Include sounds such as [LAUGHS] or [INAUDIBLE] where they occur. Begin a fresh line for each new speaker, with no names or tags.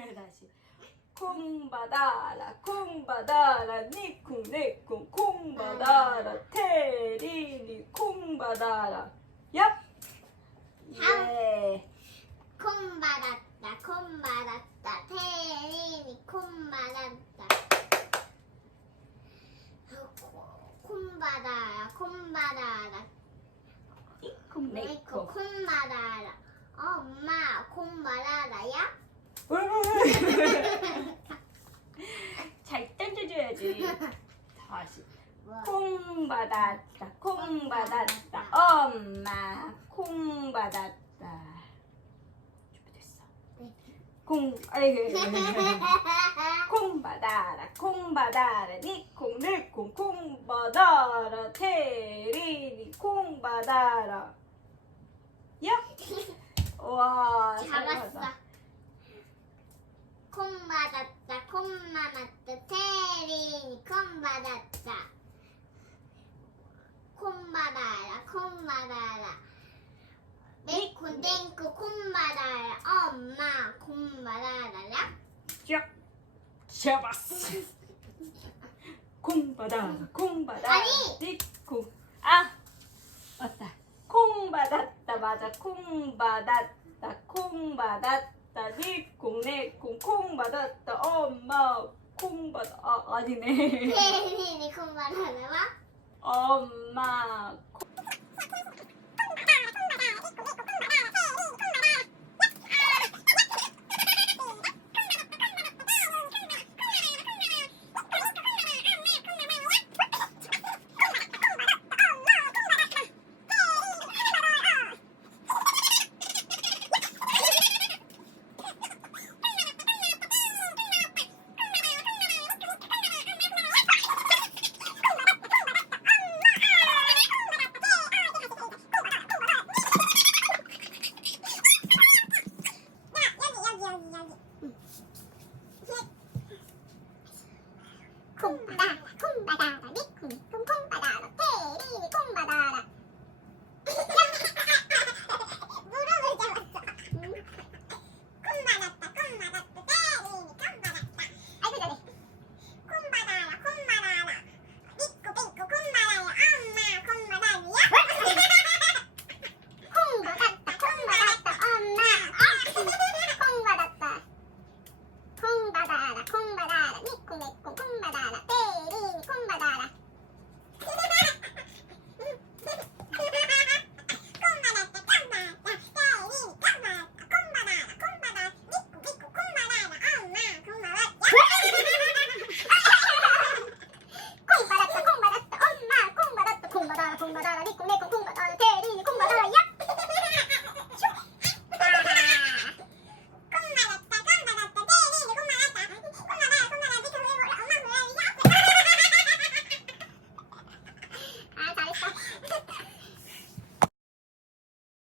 [LAUGHS] 다시. 콩 받아라 콩 받아라 니콩 내콩 콩 받아라 테리니 콩 받아라. 얍. 예.
콩 받았다 콩 받았다 태린이 콩 받았다. 콩 받아라 콩 받아라.
니콩
내코
내콩
콩 받아라. 엄마 콩 받아라야
잘 던져줘야지. 다시. 뭐콩 받았다 콩 받았다. 엄마 콩 받았다. 준비됐어.
네.
콩 아이고. 콩 받아라 콩 받아라. 니콩 내콩 콩 받아라. 테리 니 콩 받아라. 야와
잡았어 콩 받았다 콩 받았다 태린이 콩 받았다. 콩 받아라 콩 받아라. 내코 내코 콩 받아라 엄마 콩 받아라
쫙 잡았어. 콩 받아라 콩 받아라
아니!
니콩 아 맞다. 콩 받았다 맞아. 콩 받았다 콩 받았다 니콩 내콩 콩 받았다 엄마 콩 받아. 아 아니네.
태린이 콩 받아라
엄마
콩 받아라 콩 받아라 니콩 니콩 콩 받아라 태린이 콩 받아라 무릎을 잡았어 콩 받았다 콩 받았다 태린이 콩 받았다 아이고 잘해 콩 받아라 콩 받아라 니코 빙코 콩 받아요 엄마 콩 받아요 콩 받았다 콩 받았다 엄마 콩 받았다 콩 받아라 콩 받아라 니콩 내콩 콩